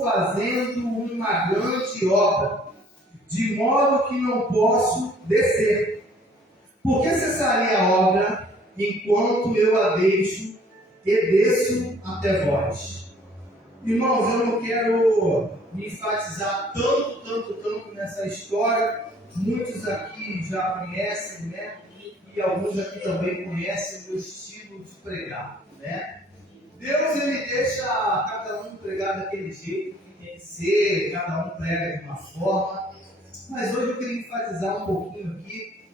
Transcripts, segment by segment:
estou fazendo uma grande obra, de modo que não posso descer. Por que cessaria a obra enquanto eu a deixo e desço até vós? Irmãos, eu não quero me enfatizar tanto nessa história. Muitos aqui já conhecem, né? E alguns aqui também conhecem o meu estilo de pregar, né? Deus, ele deixa cada um pregar daquele jeito que tem que ser, cada um prega de uma forma. Mas hoje eu queria enfatizar um pouquinho aqui,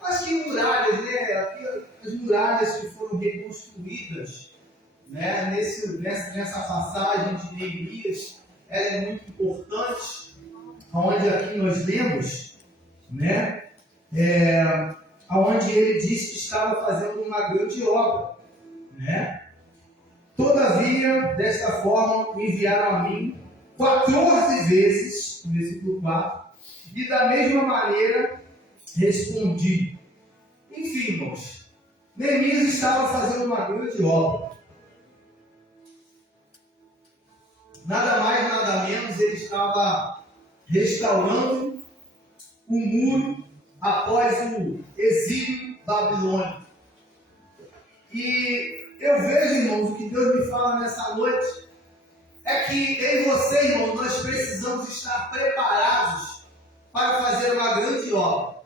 acho que muralhas, né? As muralhas que foram reconstruídas, né? Nessa passagem de Neemias, ela é muito importante, onde aqui nós lemos, né? Onde ele disse que estava fazendo uma grande obra, né? Todavia, desta forma, me enviaram a mim 14 vezes, no versículo 4, e da mesma maneira respondi. Enfim, irmãos, Neemias estava fazendo uma grande obra. Nada mais, nada menos, ele estava restaurando o muro após o exílio babilônico. E eu vejo, irmãos, o que Deus me fala nessa noite é que eu e você, irmão, nós precisamos estar preparados para fazer uma grande obra.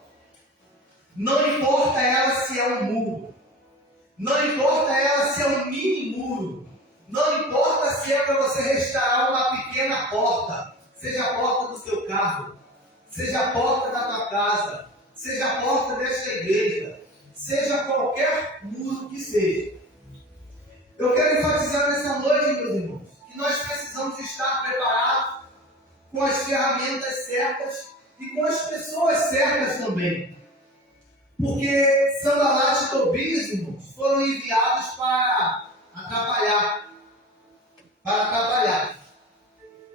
Não importa ela se é um muro, não importa ela se é um mini muro, não importa se é para você restaurar uma pequena porta, seja a porta do seu carro, seja a porta da tua casa, seja a porta desta igreja, seja qualquer muro que seja. Eu quero enfatizar nessa noite, meus irmãos, que nós precisamos estar preparados com as ferramentas certas e com as pessoas certas também. Porque Sanbalat e Tobias, irmãos, foram enviados para atrapalhar.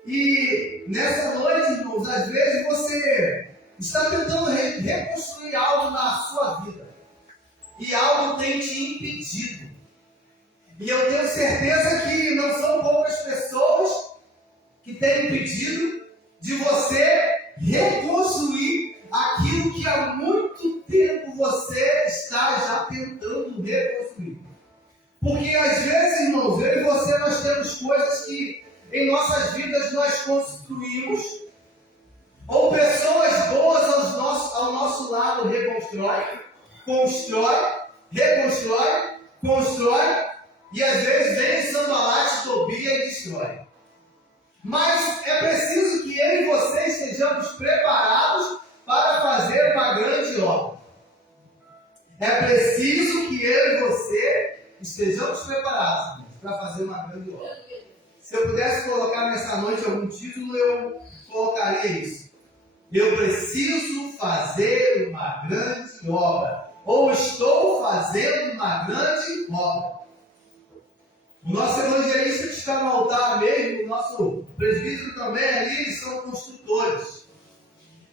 E nessa noite, irmãos, às vezes você está tentando reconstruir algo na sua vida. E algo tem te impedido. E eu tenho certeza que não são poucas pessoas que têm impedido de você reconstruir aquilo que há muito tempo você está já tentando reconstruir. Porque às vezes, irmãos, eu e você, nós temos coisas que em nossas vidas nós construímos, ou pessoas boas ao nosso lado constrói, e às vezes vem Sanbalat, Tobia e destrói. Mas é preciso que eu e você estejamos preparados para fazer uma grande obra. É preciso que eu e você estejamos preparados para fazer uma grande obra. Se eu pudesse colocar nessa noite algum título, eu colocaria isso. Eu preciso fazer uma grande obra. Ou estou fazendo uma grande obra. O nosso evangelista que está no altar mesmo, o nosso presbítero também ali, eles são construtores.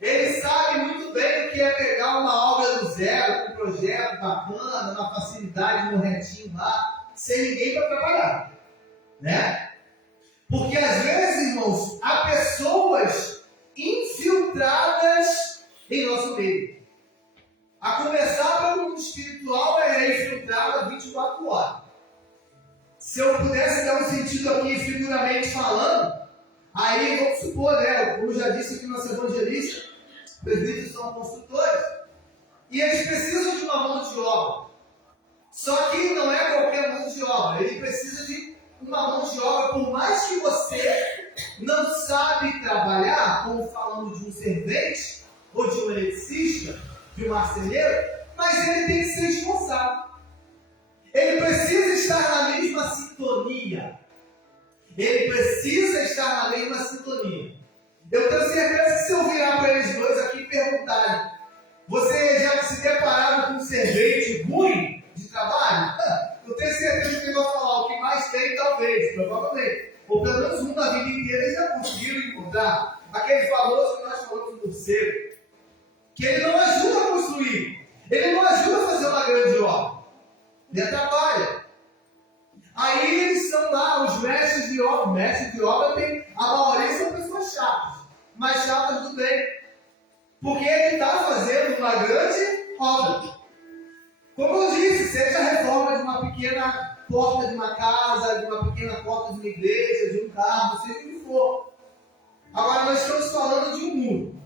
Ele sabe muito bem o que é pegar uma obra do zero, um projeto bacana, na facilidade, no retinho lá, sem ninguém para trabalhar. Né? Porque às vezes, irmãos, há pessoas infiltradas em nosso meio. A começar pelo mundo espiritual, é infiltrada 24 horas. Se eu pudesse dar um sentido aqui, figuramente falando, aí vamos supor, né? Como já disse aqui nosso evangelista, os presbíteros são construtores, e eles precisam de uma mão de obra. Só que não é qualquer mão de obra, ele precisa de uma mão de obra, por mais que você não sabe trabalhar, como falando de um servente, ou de um eletricista, de um marceneiro, mas ele tem que ser responsável. Ele precisa estar na mesma sintonia. Eu tenho certeza que se eu virar para eles dois aqui e perguntarem: você já se deparado com um servente ruim de trabalho? Eu tenho certeza que ele vai falar o que mais tem, talvez, provavelmente. Ou pelo menos um na vida inteira eles já conseguiram encontrar. Aquele famoso que nós falamos do cedo. Que ele não ajuda a construir. Ele não ajuda a fazer uma grande obra. Ele atrapalha. Aí eles são lá os mestres de obra. Mestre de obra a maioria são pessoas chatas, mas chatas do bem. Porque ele está fazendo uma grande obra. Como eu disse, seja a reforma de uma pequena porta de uma casa, de uma pequena porta de uma igreja, de um carro, seja o que for. Agora nós estamos falando de um muro.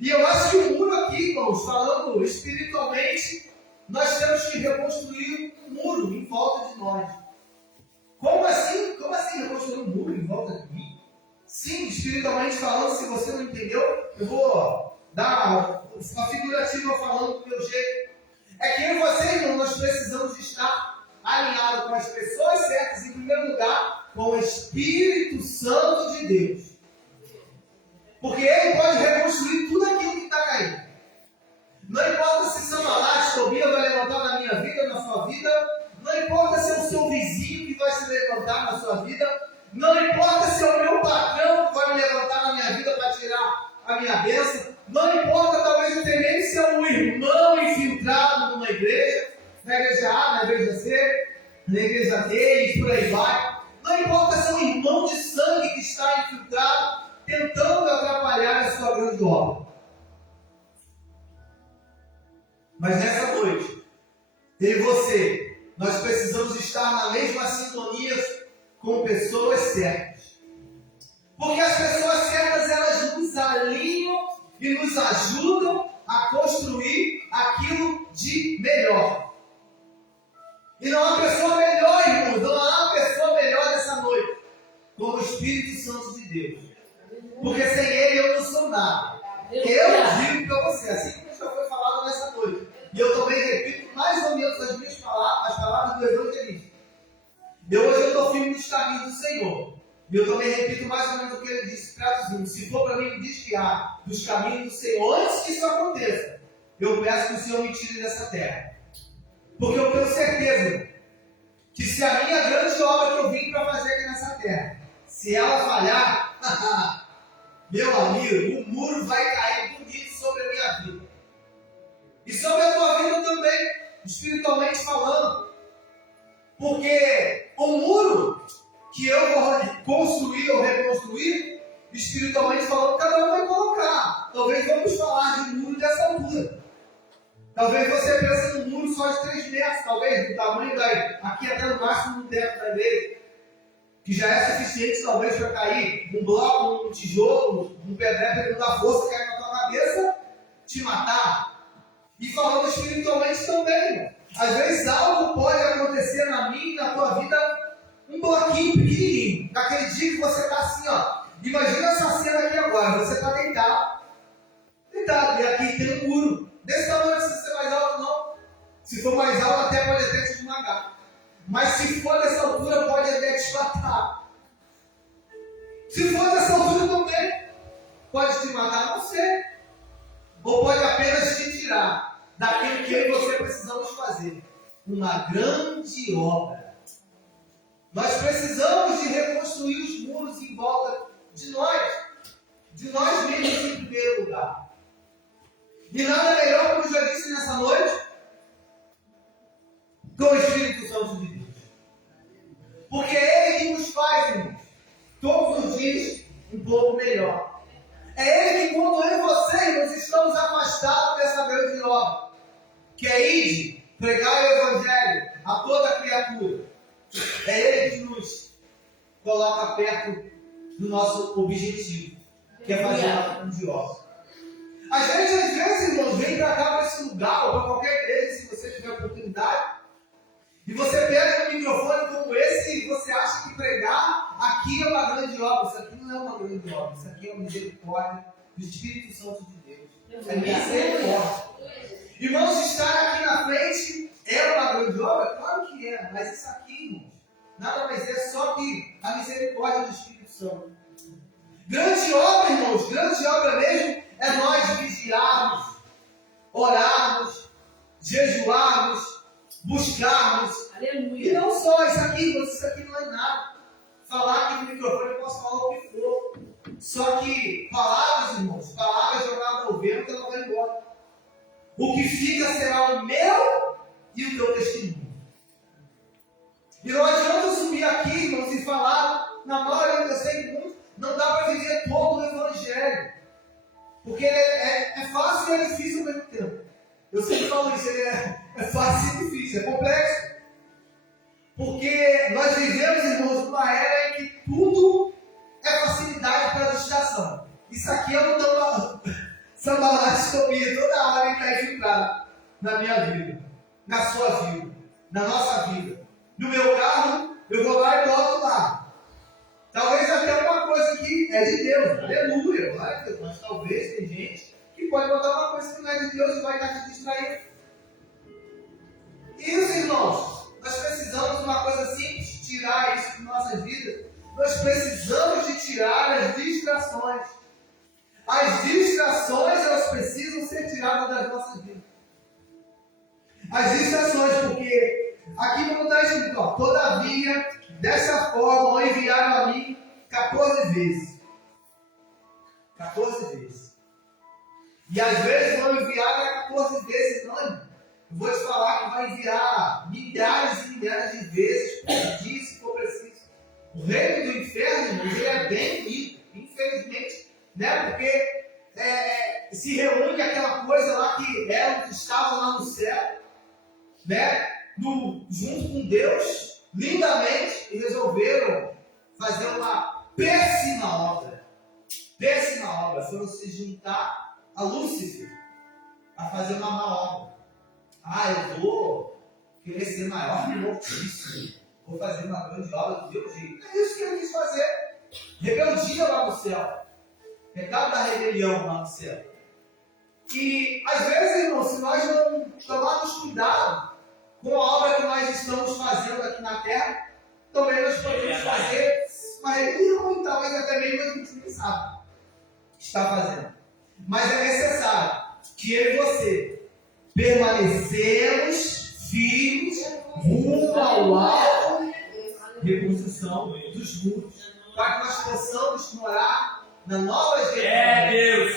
E eu acho que o muro aqui, irmãos, falando espiritualmente, nós temos que reconstruir um muro em volta de nós. Como assim? Como assim reconstruir um muro em volta de mim? Sim, espiritualmente falando, se você não entendeu, eu vou dar uma figurativa falando do meu jeito. É que eu e você, irmão, nós precisamos de estar alinhados com as pessoas certas, em primeiro lugar, com o Espírito Santo de Deus. Porque Ele pode reconstruir tudo aquilo que está caído. Não importa se Sambalate, Tobias vai levantar na minha vida, na sua vida. Não importa se é o seu vizinho que vai se levantar na sua vida. Não importa se é o meu patrão que vai me levantar na minha vida para tirar a minha bênção. Não importa, talvez, até nem se é um irmão infiltrado numa igreja. Na igreja A, na igreja C, na igreja D e por aí vai. Não importa se é um irmão de sangue que está infiltrado, tentando atrapalhar a sua grande obra. Mas nessa noite, eu e você, nós precisamos estar na mesma sintonia com pessoas certas. Porque as pessoas certas, elas nos alinham e nos ajudam a construir aquilo de melhor. E não há pessoa melhor, irmãos, não há pessoa melhor nessa noite, como o Espírito Santo de Deus. Porque sem Ele eu não sou nada. Eu digo para você, assim como já foi falado nessa noite. E eu também repito mais ou menos as minhas palavras, as palavras do evangelista. Hoje eu estou firme nos caminhos do Senhor. E eu também repito mais ou menos o que ele disse para Jesus. Se for para mim me desviar dos caminhos do Senhor, antes que isso aconteça, eu peço que o Senhor me tire dessa terra. Porque eu tenho certeza que se a minha grande obra que eu vim para fazer aqui nessa terra, se ela falhar, meu amigo, o muro vai cair bonito sobre a minha vida. E sobre a tua vida também, espiritualmente falando. Porque o muro que eu vou construir ou reconstruir, espiritualmente falando, cada um vai colocar. Talvez vamos falar de um muro dessa altura. Talvez você pense num muro só de 3 metros, talvez, do tamanho aqui até no máximo do teto da igreja. Que já é suficiente, talvez, para cair um bloco, um tijolo, um pedreiro, dar força, cair na tua cabeça, te matar. E falando espiritualmente também. Às vezes algo pode acontecer na minha e na tua vida, um bloquinho pequenininho. Naquele dia que você está assim, ó. Imagina essa cena aqui agora. Você está deitado, e aqui tem um muro. Desse tamanho, não precisa ser mais alto, não. Se for mais alto, pode até te esmagar. Mas se for dessa altura, pode até te matar. Se for dessa altura também, pode te matar, não sei. Ou pode apenas te tirar daquilo que eu e você precisamos fazer. Uma grande obra. Nós precisamos de reconstruir os muros em volta de nós mesmos em primeiro lugar. E nada melhor, como eu já disse nessa noite, que o Espírito Santo de Deus. Porque é Ele que nos faz, irmãos, todos os dias um pouco melhor. É Ele que, quando eu e você, irmãos, estamos afastados dessa grande obra, que é ir pregar o Evangelho a toda criatura. É Ele que nos coloca perto do nosso objetivo, que é fazer uma grande obra. A gente, às vezes, irmãos, vem para cá, para esse lugar, ou para qualquer igreja, se você tiver oportunidade, e você pega um microfone como esse e você acha que pregar aqui é uma grande obra. Isso aqui não é uma grande obra, isso aqui é uma misericórdia do Espírito Santo de Deus. É misericórdia. Irmãos, estar aqui na frente é uma grande obra? Claro que é, mas isso aqui, irmãos, nada mais é só que a misericórdia do Espírito Santo. Grande obra, irmãos, grande obra mesmo é nós vigiarmos, orarmos, jejuarmos, buscarmos. Aleluia. E não só isso aqui não é nada. Falar aqui no microfone eu posso falar o que for. Só que palavras, irmãos, palavras jogadas ao vento, ela vai embora. O que fica será o meu e o teu testemunho. E não adianta eu subir aqui, irmãos, e falar, na maioria, eu sei que Maurício, ele é fácil e difícil, é complexo. Porque nós vivemos, irmãos, numa era em que tudo é facilidade para a distração. Isso aqui é um sambalatistopia, toda hora ele está infiltrado na minha vida, na sua vida, na nossa vida. No meu carro, eu vou lá e boto lá. Talvez até uma coisa que é de Deus, aleluia, glória a Deus. Mas talvez tem gente que pode botar uma coisa que não é de Deus e vai estar te distraindo. Isso, irmãos, nós precisamos de uma coisa simples, tirar isso de nossas vidas. Nós precisamos de tirar as distrações. As distrações, elas precisam ser tiradas das nossas vidas. As distrações, porque aqui não está escrito, ó, todavia, dessa forma, enviaram a mim 14 vezes. 14 vezes. E às vezes vão enviar 14 vezes, não, irmão. Eu vou te falar que vai enviar milhares e milhares de vezes por dia, se for preciso. O reino do inferno, ele é bem rico, infelizmente, né? Porque se reúne aquela coisa lá que estavam lá no céu, né? Junto com Deus, lindamente, e resolveram fazer uma péssima obra. Péssima obra. Foram se juntar a Lúcifer a fazer uma má obra. Eu vou querer ser maior que o Altíssimo. Vou fazer uma grande obra do meu jeito. É isso que ele quis fazer. Rebeldia lá no céu. Pecado da rebelião lá no céu. E às vezes, irmão, se nós não tomarmos cuidado com a obra que nós estamos fazendo aqui na terra, também nós podemos fazer uma rebelião e talvez até mesmo a gente nem sabe o que está fazendo. Mas é necessário que eu e você permanecemos firmes rumo ao alvo, reconstrução dos muros, para que nós possamos morar na nova Jerusalém. Deus!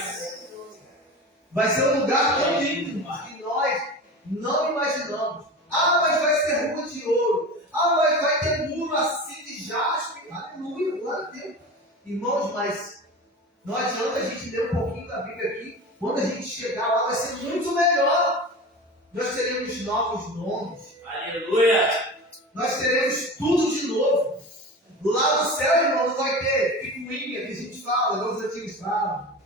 Vai ser um lugar tão lindo que nós não imaginamos. Mas vai ser rua de ouro. Mas vai ter muro assim de jaspe. Aleluia, glória a Deus. Irmãos, mas não adianta a gente ler um pouquinho da Bíblia aqui. Quando a gente chegar lá, vai ser muito melhor. Nós teremos novos nomes. Aleluia! Nós teremos tudo de novo. Lá no céu, irmão, não vai ter picuinha que a gente fala, igual os antigos falam.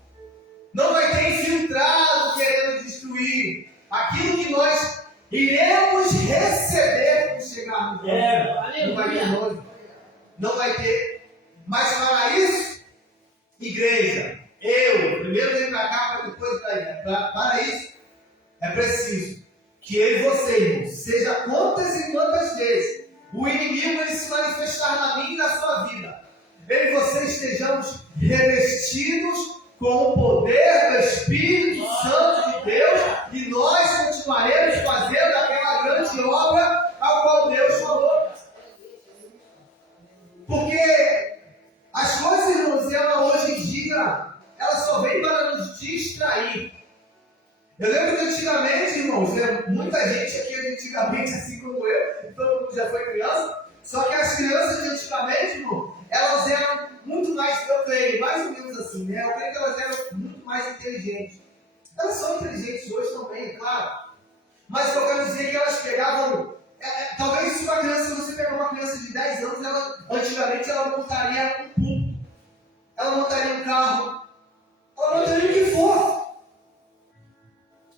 Não vai ter infiltrado querendo destruir aquilo que nós iremos receber quando chegarmos lá. Não vai ter nome. Não vai ter. Mas para isso, igreja, primeiro venho para cá, para depois para isso, é preciso que eu e você, irmão, seja quantas e quantas vezes o inimigo ele se manifestar na minha e na sua vida, eu e você estejamos revestidos com o poder do Espírito Santo de Deus e nós continuaremos fazendo aquela grande obra a qual Deus falou. Porque as coisas, irmãos, hoje em dia, ela só vem para nos distrair. Eu lembro que antigamente, irmãos, muita gente aqui antigamente, assim como eu, todo mundo já foi criança, só que as crianças de antigamente, irmão, elas eram muito mais, eu creio, mais ou menos assim, né? Eu creio que elas eram muito mais inteligentes. Elas são inteligentes hoje também, é claro. Mas eu quero dizer que elas pegavam, talvez se uma criança, se você pegar uma criança de 10 anos, antigamente ela montaria um pulpo, ela montaria um carro, ela montaria o que for.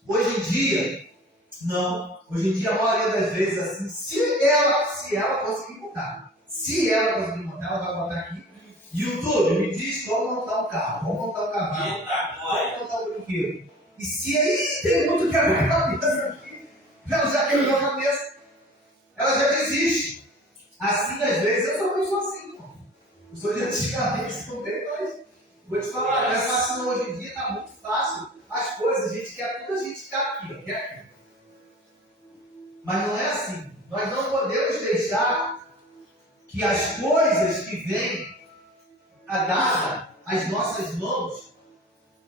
Hoje em dia, não. Hoje em dia, a maioria das vezes, assim, se ela conseguir montar, ela vai botar aqui. YouTube, me diz como montar um carro, como montar um cavalo, como montar um brinquedo. E se aí tem muito quebrar a cabeça aqui, ela já quebrou a cabeça, ela já desiste. Assim, às vezes, eu também sou assim, irmão. Eu sou de antigamente também, mas vou te falar, não é fácil não. Hoje em dia, está muito fácil. As coisas, a gente quer tudo, a gente quer aqui, quer aqui. Mas não é assim. Nós não podemos deixar que as coisas que vêm a dar às nossas mãos,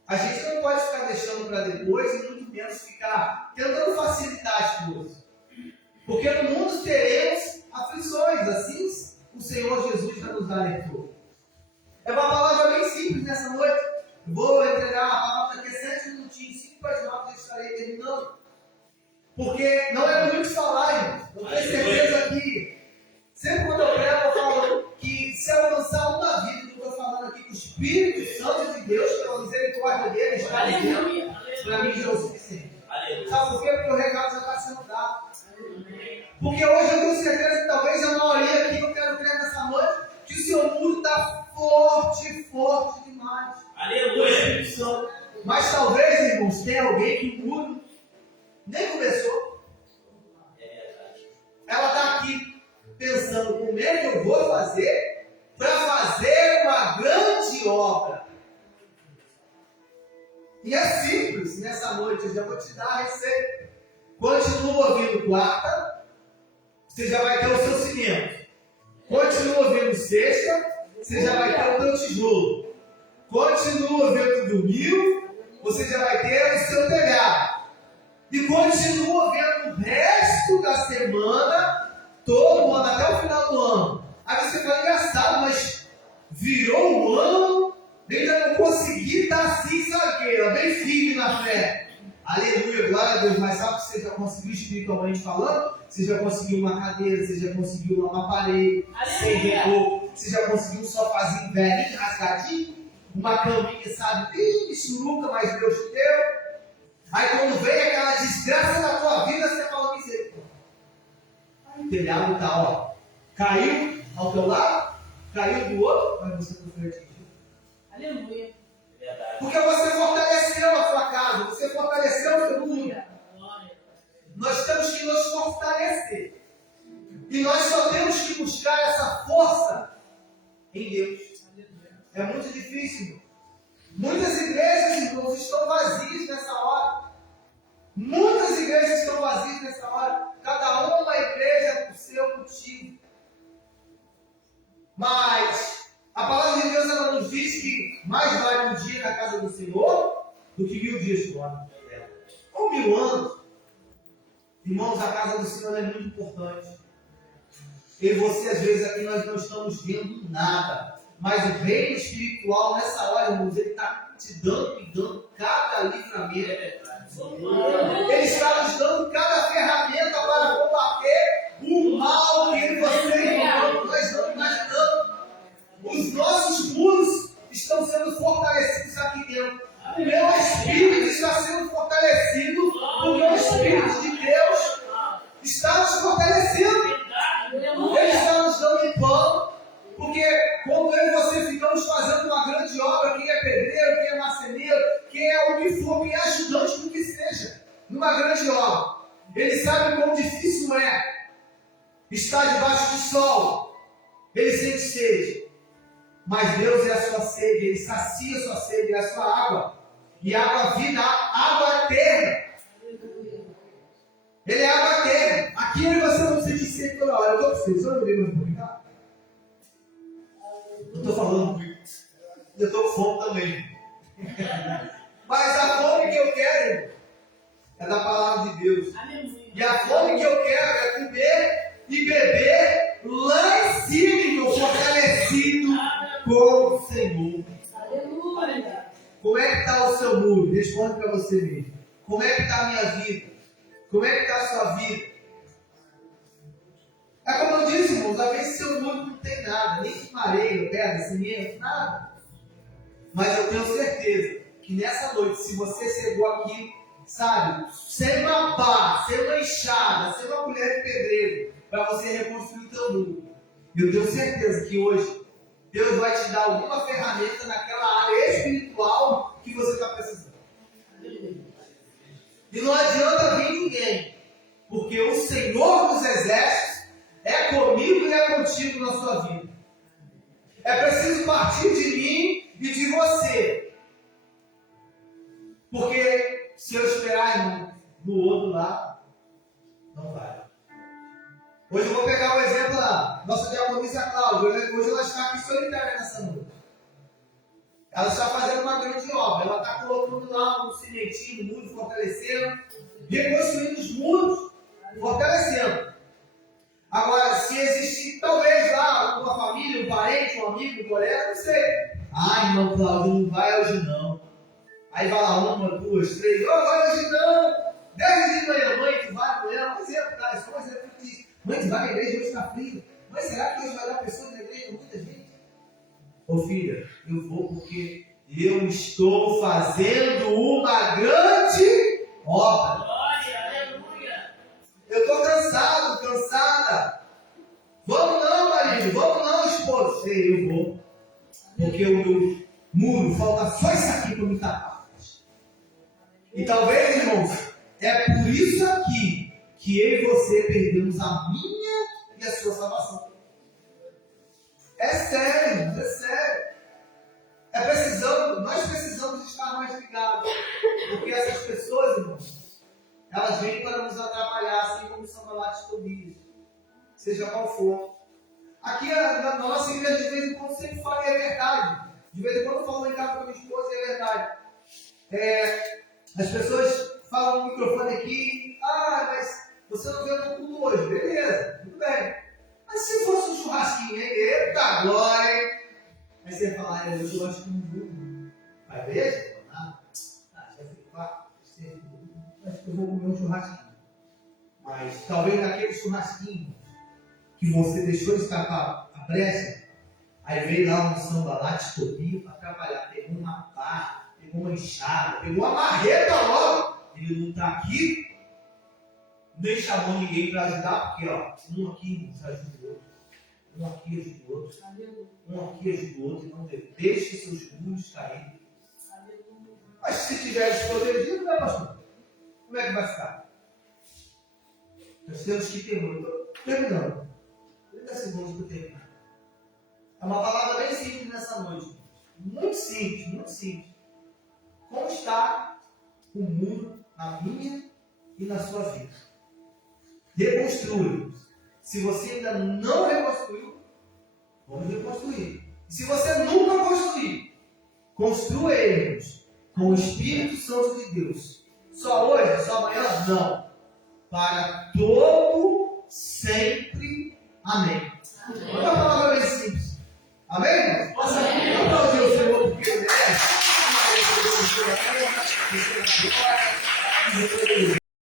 a gente não pode ficar deixando para depois e muito menos ficar tentando facilitar as coisas. Porque no mundo teremos aflições, assim o Senhor Jesus já nos alertou. É uma palavra bem simples nessa noite. Vou entregar a palavra daqui a 7 minutinhos, 5 para as 9, já estarei terminando. Porque não é muito falar, irmão. Eu tenho certeza que sempre quando eu prego, eu falo que se alcançar uma vida, que eu estou falando aqui, que o Espírito Santo de Deus, pela misericórdia dele, está dizendo, para mim já é o suficiente. Sabe por quê? Porque o recado já está sendo dado. Porque hoje eu tenho certeza que talvez a maioria aqui, eu quero crer nessa noite, que o seu muro está forte, forte demais. Aleluia! Mas talvez, irmãos, tenha alguém que o muro nem começou. Ela está aqui pensando como é que eu vou fazer para fazer uma grande obra. E é simples nessa noite, eu já vou te dar a receita. Continua ouvindo quarta, você já vai ter o seu cimento. Continua ouvindo sexta, você já vai ter o teu tijolo. Continua ouvindo domingo, você já vai ter o seu telhado. E continua vendo o resto da semana, todo ano, até o final do ano. Aí você fala, engraçado, mas virou o ano, ainda não consegui estar assim, saqueira, bem firme na fé. Aleluia, glória a Deus. Mas sabe que você já conseguiu espiritualmente falando? Você já conseguiu uma cadeira, você já conseguiu uma parede, sem reboco, você já conseguiu um sofazinho velhinho, rasgadinho, uma caminha, sabe, bem churuca, mas Deus te deu. Aí quando vem aquela desgraça na tua vida, você fala misericórdia. Aí o telhado está, ó, caiu ao teu lado, caiu do outro, mas você não foi atingido. Aleluia. Porque você fortaleceu a sua casa, você fortaleceu o seu mundo. Nós temos que nos fortalecer. E nós só temos que buscar essa força em Deus. É muito difícil. Muitas igrejas, irmãos, estão vazias nessa hora. Muitas igrejas estão vazias nessa hora. Cada uma igreja com o seu motivo. Mas a palavra de Deus, ela nos diz que mais vale um dia na casa do Senhor do que 1000 dias fora dela. Ou 1000 anos. Irmãos, a casa do Senhor é muito importante. Eu e você, às vezes, aqui nós não estamos vendo nada. Mas o reino espiritual, nessa hora, irmãos, ele está te dando e dando cada livramento. Ele está nos dando cada ferramenta para combater o mal que ele você irmão. Nós não imaginamos. Os nossos muros estão sendo fortalecidos aqui dentro. O meu espírito está sendo fortalecido. O meu espírito de Deus está nos fortalecendo. Ele está nos dando pão. Porque quando eu e você ficamos fazendo uma grande obra, quem é pedreiro, quem é marceneiro, quem é o que for, quem é ajudante do que seja, numa grande obra, ele sabe quão difícil é estar debaixo do sol. Ele sente sede. Mas Deus é a sua sede, Ele sacia a sua sede, Ele é a sua água. E água vida, água eterna. Ele é água eterna. Aqui você não sente sede toda hora. Eu estou com sede, só eu me comunicar. Eu estou falando muito. Eu estou com fome também. Mas a fome que eu quero é da palavra de Deus. E a fome que eu quero é comer e beber lá em cima, fortalecido com o Senhor. Aleluia. Como é que está o seu muro? Responde para você mesmo. Como é que está a minha vida? Como é que está a sua vida? É como eu disse, irmãos, às vezes seu muro não tem nada, nem areia, pedra, cimento, nada. Mas eu tenho certeza que nessa noite, se você chegou aqui, sabe, sem uma pá, sem uma enxada, sem uma colher de pedreiro, para você reconstruir o teu muro, eu tenho certeza que hoje Deus vai te dar alguma ferramenta naquela área espiritual que você está precisando. E não adianta vir ninguém, porque o Senhor dos Exércitos é comigo e é contigo na sua vida. É preciso partir de mim e de você. Porque se eu esperar, irmão, do outro lado, não vai. Hoje eu vou pegar o exemplo da nossa diaconisa Cláudia. Hoje ela está aqui solitária nessa noite. Ela está fazendo uma grande obra. Ela está colocando lá um cimentinho, muro, fortalecendo, reconstruindo os muros, fortalecendo. Agora, se existe, talvez lá, uma família, um parente, um amigo, um colega, não sei. Ah, irmão Cláudio, não vai hoje não. Aí vai lá uma, duas, três. Oh, vai hoje não. 10 de manhã, mãe, tu vai amanhã, mas é só um exemplo disso. Mãe, tu vai na igreja, hoje está frio. Mas será que hoje vai dar pessoas na igreja, muita gente? Ô filha, eu vou porque eu estou fazendo uma grande obra. Glória, aleluia. Eu estou cansado, cansada. Vamos não, marido, vamos não, esposa. Sei, eu vou. Porque o meu muro falta só isso aqui para me tapar. E talvez, irmãos, é por isso aqui que eu e você perdemos a minha e a sua salvação. É sério, é sério. Nós precisamos estar mais ligados. Porque essas pessoas, irmãos, elas vêm para nos atrapalhar, assim como Sanbalate e Tobias. Seja qual for. Aqui na nossa igreja, de vez em quando, sempre fala e é verdade. De vez em quando eu falo em casa com a minha esposa e é verdade. As pessoas falam no microfone aqui, mas você não veio no culto hoje. Beleza, tudo bem. Mas se fosse um churrasquinho, hein? Eita glória! Aí você vai falar, eu gosto de um jogo. Vai ver? Já fico lá. Acho que eu vou comer um churrasquinho. Mas talvez naquele churrasquinho que você deixou de escapar a brecha, aí veio lá um Sanbalate Tobias para trabalhar. Pegou uma pá, pegou uma enxada, pegou uma marreta logo. Ele não está aqui, nem chamou ninguém para ajudar, porque um aqui nos ajuda o outro, um aqui ajuda o outro, um aqui ajuda o outro, e não deixe seus muros caírem. Mas se tiver desprotegido, né, pastor? Como é que vai ficar? Nós temos que ter muito. Estou terminando. 30 segundos para terminar. É uma palavra bem simples nessa noite. Muito simples, muito simples. Como está o mundo na minha e na sua vida? Reconstrua. Se você ainda não reconstruiu, vamos reconstruir. E se você nunca construir, construa eles com o Espírito Santo de Deus. Só hoje, só amanhã? Não. Para todo sempre. Amém. Amém.